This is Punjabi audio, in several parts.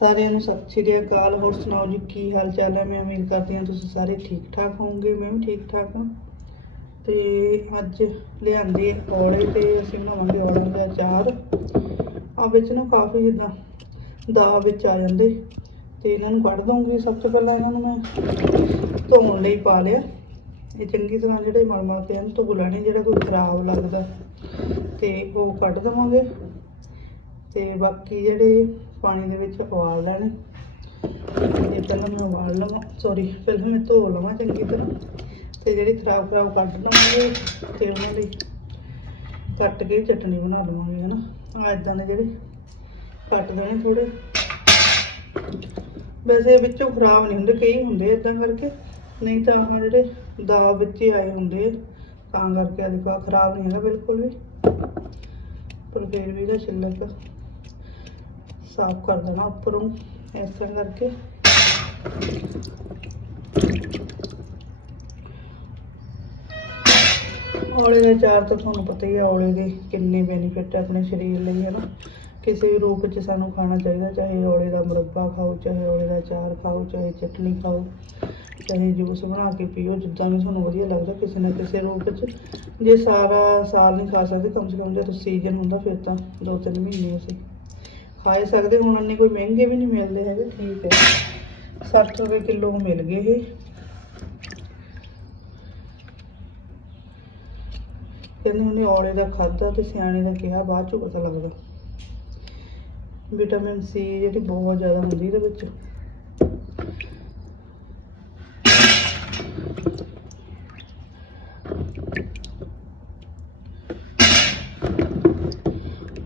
ਸਾਰਿਆਂ ਨੂੰ ਸਤਿ ਸ਼੍ਰੀ ਅਕਾਲ। ਹੋਰ ਸੁਣਾਓ ਜੀ, ਕੀ ਹਾਲ ਚਾਲ ਹੈ? ਮੈਂ ਉਮੀਦ ਕਰਦੀ ਹਾਂ ਤੁਸੀਂ ਸਾਰੇ ਠੀਕ ਠਾਕ ਹੋਵੋਗੇ, ਮੈਂ ਵੀ ਠੀਕ ਠਾਕ ਹਾਂ। ਤੇ ਅੱਜ ਲਿਆਂਦੇ ਔਲੇ ਤੇ ਅਸੀਂ ਬਣਾਵਾਂਗੇ ਔਲਿਆਂ ਦਾ ਅਚਾਰ। ਆ ਵਿੱਚ ਨਾ ਕਾਫੀ ਜਿੱਦਾਂ ਦਾ ਵਿੱਚ ਆ ਜਾਂਦੇ। ਤੇ ਇਹਨਾਂ ਨੂੰ ਕੱਢ ਦਊਂਗੀ। ਸਭ ਤੋਂ ਪਹਿਲਾਂ ਇਹਨਾਂ ਨੂੰ ਮੈਂ ਧੋਣ ਲਈ ਪਾ ਲਿਆ। ਇਹ ਚੰਗੀ ਤਰ੍ਹਾਂ ਜਿਹੜੇ ਮਲ ਮਲ ਕੇ ਧੋ ਲੈਣੇ ਜਿਹੜਾ ਕੋਈ ਖਰਾਬ ਲੱਗਦਾ, ਤੇ ਉਹ ਕੱਢ ਦੇਵਾਂਗੇ। ਤੇ ਬਾਕੀ ਜਿਹੜੇ ਪਾਣੀ ਦੇ ਵਿੱਚ ਉਬਾਲ ਲੈਣੇ। ਇਹ ਪਹਿਲਾਂ ਮੈਂ ਉਬਾਲ ਲਵਾਂ ਸੌਰੀ ਪਹਿਲਾਂ ਮੈਂ ਧੋ ਲਵਾਂ ਚੰਗੀ ਤਰ੍ਹਾਂ। ਤੇ ਜਿਹੜੀ ਖਰਾਬ ਖਰਾਬ ਕੱਢ ਲਵਾਂਗੇ ਤੇ ਉਹਨਾਂ ਦੀ ਕੱਟ ਕੇ ਚਟਨੀ ਬਣਾ ਲਵਾਂਗੇ, ਹਨਾ। ਆ ਇਦਾਂ ਦੇ ਜਿਹੜੇ ਕੱਟ ਦੇਣੇ ਥੋੜੇ ਵੈਸੇ ਵਿੱਚੋਂ ਖਰਾਬ ਨਹੀਂ ਹੁੰਦੇ, ਕਈ ਹੁੰਦੇ ਇਦਾਂ ਕਰਕੇ। ਨਹੀਂ ਤਾਂ ਆਹ ਜਿਹੜੇ ਦਾ ਵਿੱਚ ਹੀ ਆਏ ਹੁੰਦੇ ਤਾਂ ਕਰਕੇ ਆ ਦੇਖੋ ਖਰਾਬ ਨਹੀਂ ਹੈਗਾ ਬਿਲਕੁਲ ਵੀ। ਪਰ ਫਿਰ ਵੀ ਇਹਦਾ ਛਿੱਲਕ ਸਾਫ਼ ਕਰ ਦੇਣਾ ਉੱਪਰੋਂ, ਇਸ ਤਰ੍ਹਾਂ ਕਰਕੇ। ਔਲੇ ਦਾ ਅਚਾਰ ਤਾਂ ਤੁਹਾਨੂੰ ਪਤਾ ਹੀ ਹੈ ਔਲੇ ਦੇ ਕਿੰਨੇ ਬੈਨੀਫਿਟ ਹੈ ਆਪਣੇ ਸਰੀਰ ਲਈ ਹੈ ਨਾ ਕਿਸੇ ਵੀ ਰੂਪ 'ਚ ਸਾਨੂੰ ਖਾਣਾ ਚਾਹੀਦਾ, ਚਾਹੇ ਔਲੇ ਦਾ ਮੁਰੱਬਾ ਖਾਓ, ਚਾਹੇ ਔਲੇ ਦਾ ਚਾਰ ਖਾਓ, ਚਾਹੇ ਚਟਨੀ ਖਾਓ, ਚਾਹੇ ਜੂਸ ਬਣਾ ਕੇ ਪੀਓ, ਜਿੱਦਾਂ ਵੀ ਤੁਹਾਨੂੰ ਵਧੀਆ ਲੱਗਦਾ, ਕਿਸੇ ਨਾ ਕਿਸੇ ਰੂਪ 'ਚ। ਜੇ ਸਾਰਾ ਸਾਲ ਨਹੀਂ ਖਾ ਸਕਦੇ, ਕਮ ਸੇ ਕਮ ਜਦੋਂ ਸੀਜ਼ਨ ਹੁੰਦਾ, ਫਿਰ ਤਾਂ ਦੋ ਤਿੰਨ ਮਹੀਨੇ ਅਸੀਂ ਖਾ ਸਕਦੇ, ਹੁਣ ਇੰਨੇ ਕੋਈ ਮਹਿੰਗੇ ਵੀ ਨਹੀਂ ਮਿਲਦੇ ਹੈਗੇ, ਠੀਕ ਹੈ। 60 ਰੁਪਏ ਕਿਲੋ ਮਿਲ ਗਏ ਇਹ। ਕਹਿੰਦੇ ਉਹਨੇ ਔਲੇ ਦਾ ਖਾਦਾ ਤੇ ਸਿਆਣੇ ਦਾ ਕਿਹਾ, ਬਾਅਦ ਚੋਂ ਪਤਾ ਲੱਗਦਾ। ਵਿਟਾਮਿਨ ਸੀ ਜਿਹੜੀ ਬਹੁਤ ਜ਼ਿਆਦਾ ਹੁੰਦੀ ਇਹਦੇ ਵਿੱਚ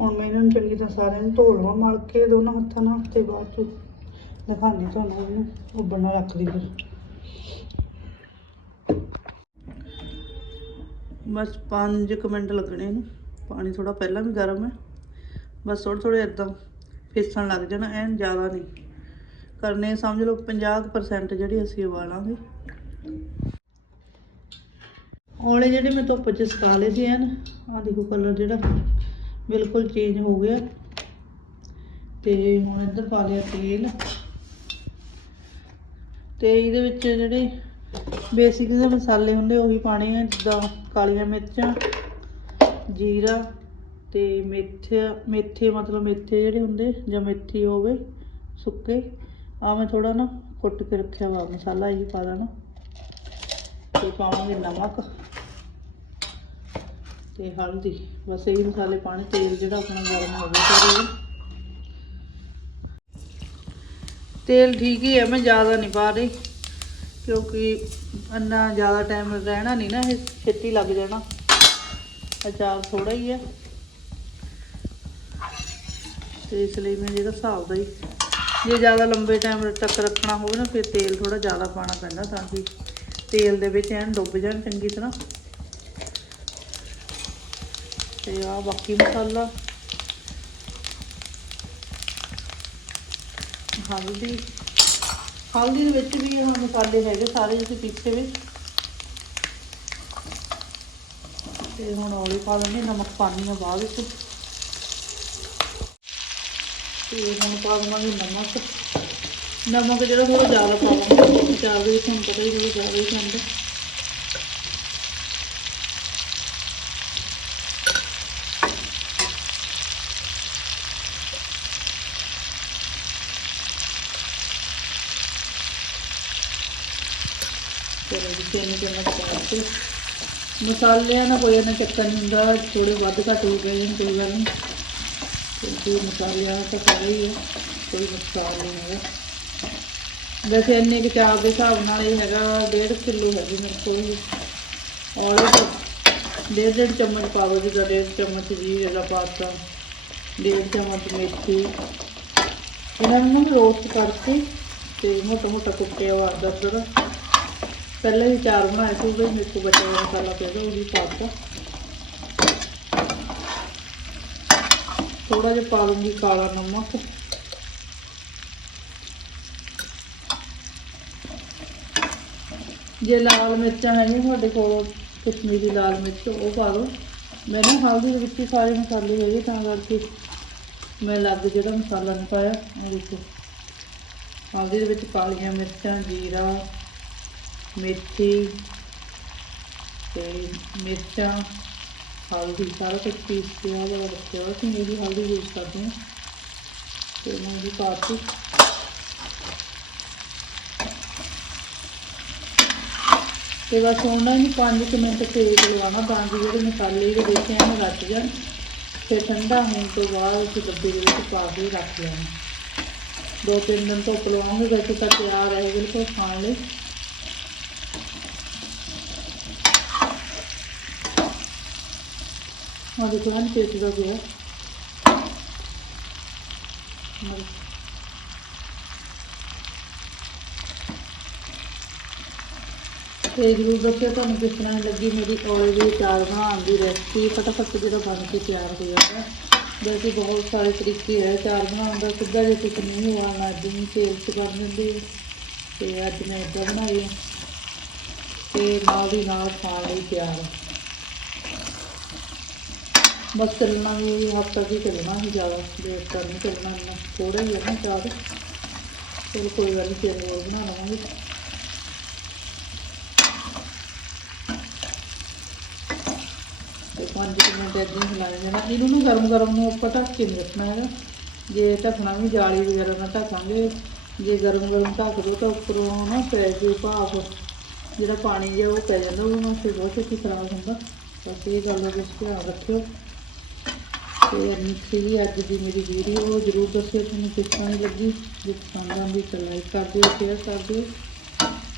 ਹੁਣ ਮੈਂ ਇਹਨਾਂ ਨੂੰ ਚੰਗੀ ਤਰ੍ਹਾਂ ਸਾਰਿਆਂ ਨੂੰ ਧੋ ਲਵਾਂ ਮਲ ਕੇ ਦੋਨਾਂ ਹੱਥਾਂ ਨਾਲ ਤੇ ਬਾਅਦ ਚ ਦਿਖਾਉਂਦੀ ਤੁਹਾਨੂੰ ਇਹਨੂੰ ਉੱਬਲਣਾ ਰੱਖਦੀ ਫਿਰ। ਬਸ 5 ਮਿੰਟ ਲੱਗਣੇ ਇਹਨੂੰ ਪਾਣੀ ਥੋੜਾ ਪਹਿਲਾਂ ਵੀ ਗਰਮ ਹੈ। ਬਸ ਥੋੜ੍ਹੇ ਥੋੜ੍ਹੇ ਇਦਾਂ ਫਿਸਣ ਲੱਗ ਜਾਣਾ, ਐਨ ਜ਼ਿਆਦਾ ਨਹੀਂ। ਕਰਨੇ ਸਮਝ ਲਓ 50% ਜਿਹੜੀ ਅਸੀਂ ਉਬਾਲਾਂਗੇ। ਔਲੇ ਜਿਹੜੇ ਮੈਂ ਧੁੱਪ 'ਚ ਸੁਕਾ ਲਏ ਸੀ ਐਨ, ਆਹ ਦੇਖੋ ਕਲਰ ਜਿਹੜਾ। ਬਿਲਕੁਲ ਚੇਂਜ ਹੋ ਗਿਆ। ਤੇ ਹੁਣ ਇੱਧਰ ਪਾ ਲਿਆ ਤੇਲ। ਤੇ ਇਹਦੇ ਵਿੱਚ ਜਿਹੜੇ ਬੇਸਿਕ ਜਿਹੇ ਮਸਾਲੇ ਹੁੰਦੇ, ਉਹੀ ਪਾਣੇ ਆ, ਜਿੱਦਾਂ ਕਾਲੀਆਂ ਮਿਰਚਾਂ, ਜੀਰਾ ਤੇ ਮੇਥੇ ਮੇਥੇ ਮਤਲਬ ਮੇਥੇ ਜਿਹੜੇ ਹੁੰਦੇ, ਜਾਂ ਮੇਥੀ ਹੋਵੇ, ਸੁੱਕੇ ਆ ਮੈਂ ਥੋੜਾ ਨਾ ਕੁੱਟ ਕੇ ਰੱਖਿਆ ਵਾ, ਮਸਾਲਾ ਇਹੀ ਪਾ ਦੇਣਾ। ਤੇ ਪਾਵਾਂਗੇ ਨਮਕ। ਤੇ ਹਲਦੀ। ਬਸ ਇਹ ਮਸਾਲੇ ਪਾਣੇ ਤੇਲ ਜਿਹੜਾ ਆਪਣਾ ਗਰਮ ਹੋ ਗਿਆ ਕਰੇ ਤੇਲ ਠੀਕ ਹੀ ਹੈ, ਮੈਂ ਜ਼ਿਆਦਾ ਨਹੀਂ ਪਾ ਰਹੀ, ਕਿਉਂਕਿ ਇੰਨਾ ਜ਼ਿਆਦਾ ਟਾਈਮ ਰਹਿਣਾ ਨਹੀਂ ਨਾ ਇਹ, ਛੇਤੀ ਲੱਗ ਜਾਣਾ। ਅਚਾਰ ਥੋੜਾ ਹੀ ਹੈ। ਤੇ ਇਸ ਲਈ ਮੈਂ ਜਿਹੜਾ ਹਿਸਾਬ ਦਾ ਹੀ, ਜੇ ਜ਼ਿਆਦਾ ਲੰਬੇ ਟਾਈਮ ਤੱਕ ਰੱਖਣਾ ਹੋਵੇ ਨਾ, ਫਿਰ ਤੇਲ ਥੋੜਾ ਜ਼ਿਆਦਾ ਪਾਣਾ ਪੈਂਦਾ ਤਾਂ ਕਿ ਤੇਲ ਦੇ ਵਿੱਚ ਐਨ ਡੁੱਬ ਜਾਣ ਚੰਗੀ ਤਰ੍ਹਾਂ। ਤੇ ਆ ਬਾਕੀ ਮਸਾਲਾ। ਹਲਦੀ। ਹਲਦੀ ਦੇ ਵਿੱਚ ਵੀ ਇਹ ਮਸਾਲੇ ਹੈਗੇ ਸਾਰੇ ਤੁਸੀਂ ਪੀਸੇ ਵਿੱਚ। ਤੇ ਹੁਣ ਔਲੇ ਪਾ ਲੈਂਦੇ ਨਮਕ ਪਾਣੀ ਆ ਬਾਅਦ ਵਿੱਚ। ਤੇ ਹੁਣ ਪਾ ਦਵਾਂਗੇ ਨਮਕ। ਨਮਕ ਜਿਹੜਾ ਥੋੜਾ ਜ਼ਿਆਦਾ ਪਾਵਾਂਗੇ ਅਚਾਰ ਦੇ ਵਿੱਚ ਤੁਹਾਨੂੰ ਪਤਾ ਹੀ ਥੋੜਾ ਜ਼ਿਆਦਾ ਹੀ ਪੈਂਦਾ ਚਲੋ ਜੀ ਤਿੰਨ ਚਮਚ ਪਾ ਕੇ ਮਸਾਲਿਆਂ ਦਾ ਕੋਈ ਨਾ ਚੱਕਰ ਨਹੀਂ ਹੁੰਦਾ ਥੋੜੇ ਵੱਧ ਘੱਟ ਹੋ ਗਏ ਨੇ ਕੋਈ ਗੱਲ ਨਹੀਂ ਕਿਉਂਕਿ ਮਸਾਲਿਆਂ ਤਾਂ ਸਾਰਾ ਹੀ ਹੈ, ਕੋਈ ਨੁਕਸਾਨ ਨਹੀਂ ਹੈਗਾ। ਵੈਸੇ ਇੰਨੇ ਕੁ ਚਾਰ ਦੇ ਹਿਸਾਬ ਨਾਲ ਇਹ ਹੈਗਾ 1.5 ਕਿਲੋ ਹੈਗੀ ਮੇਰੇ ਕੋਲ ਔਰ ਡੇਢ ਡੇਢ ਚਮਚ ਪਾ ਜੀ ਦਾ ਡੇਢ ਚਮਚ ਜੀਰੇ ਦਾ ਪਾਤਾ ਡੇਢ ਚਮਚ ਮੇਥੀ। ਇਹਨਾਂ ਨੂੰ ਰੋਸਟ ਕਰਕੇ ਤੇ ਮੋਟਾ ਮੋਟਾ ਕੁੱਟਿਆ ਵਾ ਦਰਦਰ ਪਹਿਲਾਂ ਵੀ ਚਾਰ ਬਣਾਏ ਸੀ ਉਹਦੇ ਵਿੱਚ ਬਚਿਆ ਹੋਇਆ ਮਸਾਲਾ ਪਿਆ ਸੀ ਉਹ ਵੀ ਪਾਤਾ ਥੋੜਾ ਜਿਹਾ ਪਾ ਲੂੰਗੀ ਕਾਲਾ ਨਮਕ। ਜੇ ਲਾਲ ਮਿਰਚਾਂ ਹੈਗੀਆਂ ਤੁਹਾਡੇ ਕੋਲ, ਕਸ਼ਮੀਰੀ ਲਾਲ ਮਿਰਚ, ਉਹ ਪਾ ਲਓ ਮੈਂ ਨਾ ਹਲਦੀ ਦੇ ਵਿੱਚ ਹੀ ਸਾਰੇ ਮਸਾਲੇ ਹੈਗੇ, ਤਾਂ ਕਰਕੇ ਮੈਂ ਲੱਗ ਜਿਹੜਾ ਮਸਾਲਾ ਨਹੀਂ ਪਾਇਆ ਉਹ ਦੇਖੋ। ਹਲਦੀ ਦੇ ਵਿੱਚ ਪਾ ਲਈਆਂ ਮਿਰਚਾਂ, ਜੀਰਾ ਮੇਥੀ ਤੇ ਮਿਰਚਾਂ ਹਲਦੀ ਸਾਰਾ ਕੁਝ ਪੀਸ ਕੇ ਆ ਜਿਹੜਾ ਰੱਖਿਆ ਹੋਇਆ ਸੀ ਮੇਰੀ ਹਲਦੀ ਯੂਜ਼ ਕਰਦੇ ਹਾਂ ਤੇ ਮੈਂ ਵੀ ਪਾਤੀ ਤੇ ਬਸ ਹੁਣ ਨਾ ਇਹਨੂੰ 5 ਮਿੰਟ ਸੇਕ ਲਗਾਉਣਾ ਤਾਂ ਕਿ ਜਿਹੜੇ ਮਸਾਲੇ ਇਹਦੇ ਵਿੱਚ ਆ ਨਾ ਰਚ ਜਾਣ ਫਿਰ ਠੰਡਾ ਹੋਣ ਤੋਂ ਬਾਅਦ ਅਸੀਂ ਡੱਬੇ ਦੇ ਵਿੱਚ ਪਾ ਕੇ ਰੱਖ ਲੈਣਾ ਦੋ ਤਿੰਨ ਦਿਨ ਧੁੱਪ ਲਵਾਉਂਗੇ ਵੈਸੇ ਤਾਂ ਤਿਆਰ ਹੈ ਬਿਲਕੁਲ ਖਾਣ ਲਈ ਹਾਂ ਦੇਖੋ ਨਾ ਟੇਸਟ ਦਾ ਗਿਆ ਤੇ ਜਰੂਰ ਦੱਸਿਓ ਤੁਹਾਨੂੰ ਕਿਸ ਤਰ੍ਹਾਂ ਲੱਗੀ ਮੇਰੀ ਔਲੇ ਦੀ ਚਾਰ ਬਣਾਉਣ ਦੀ ਰੈਸਪੀ ਫਟਾਫਟ ਜਿਹੜਾ ਬਣ ਕੇ ਤਿਆਰ ਹੋ ਜਾਂਦਾ ਵੈਸੇ ਬਹੁਤ ਸਾਰੇ ਤਰੀਕੇ ਹੈ ਚਾਰ ਬਣਾਉਣ ਦਾ ਸਿੱਧਾ ਜੇ ਕੁਝ ਨਹੀਂ ਹੋਇਆ ਮੈਂ ਅੱਜ ਨਹੀਂ ਤੇਲ 'ਚ ਕਰ ਦਿੰਦੀ ਤੇ ਅੱਜ ਮੈਂ ਇੱਦਾਂ ਬਣਾਈ ਹੈ। ਤੇ ਨਾਲ ਦੀ ਨਾਲ ਖਾਣ ਲਈ ਤਿਆਰ ਹੈ ਬਸ ਚੱਲਣਾ ਵੀ ਹਫਤਾ ਵੀ ਚੱਲਣਾ ਹੀ ਜ਼ਿਆਦਾ ਦੇਰ ਤੱਕ ਨਹੀਂ ਚੱਲਣਾ ਇੰਨਾ ਥੋੜਾ ਹੀ ਹੈ ਨਾ ਚਾਰ ਚਲੋ ਕੋਈ ਗੱਲ ਨਹੀਂ ਫਿਰ ਹੋਰ ਬਣਾ ਲਵਾਂਗੇ। ਤੇ ਪੰਜ ਕੁ ਮਿੰਟ ਏਦਾਂ ਹੀ ਹਿਲਾਇਆ ਜਾਣਾ। ਇਹਨੂੰ ਨਾ ਗਰਮ ਗਰਮ ਨੂੰ ਆਪਾਂ ਢੱਕ ਕੇ ਨਹੀਂ ਰੱਖਣਾ ਹੈਗਾ। ਜੇ ਢੱਕਣਾ ਵੀ ਜਾਲੀ ਵਗੈਰਾ ਨਾਲ ਢੱਕਾਂਗੇ, ਜੇ ਗਰਮ ਗਰਮ ਢੱਕ ਦੋ ਤਾਂ ਉੱਪਰੋਂ ਨਾ ਪੈ ਜੇ ਭਾਫ। ਜਿਹੜਾ ਪਾਣੀ ਜਿਹਾ ਉਹ ਪੈ ਜਾਂਦਾ ਉਹ ਫਿਰ ਬਹੁਤ ਛੇਤੀ ਖਰਾਬ ਹੁੰਦਾ। ਬਸ ਇਹ ਗੱਲ ਦਾ ਤੁਸੀਂ ਧਿਆਨ ਰੱਖਿਓ। ਤੇ ਇੰਨੀ ਸੀਗੀ ਅੱਜ ਦੀ ਮੇਰੀ ਵੀਡੀਓ ਜਰੂਰ ਦੱਸਿਓ ਤੁਹਾਨੂੰ ਕਿਸ ਤਰ੍ਹਾਂ ਲੱਗੀ। ਜੇ ਪਸੰਦ ਆਉਂਦੀ ਤਾਂ ਲਾਈਕ ਕਰ ਦਿਓ ਸ਼ੇਅਰ ਕਰ ਦਿਓ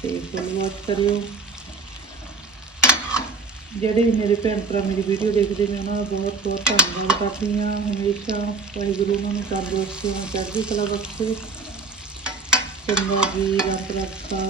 ਤੇ ਫੋਲੋ ਵਾਚ ਕਰਿਓ। ਜਿਹੜੇ ਵੀ ਮੇਰੇ ਭੈਣ ਭਰਾ ਮੇਰੀ ਵੀਡੀਓ ਦੇਖਦੇ ਨੇ, ਉਹਨਾਂ ਦਾ ਬਹੁਤ ਬਹੁਤ ਧੰਨਵਾਦ ਕਰਦੀ ਹਾਂ। ਹਮੇਸ਼ਾ ਵਾਹਿਗੁਰੂ ਉਹਨਾਂ ਨੂੰ ਤੰਦਰੁਸਤੀ ਨਾਲ ਚੜ੍ਹਦੀ ਕਲਾ ਬਖਸ਼ੇ। ਚੰਗਾ ਜੀ, ਰੱਬ ਰੱਖਾ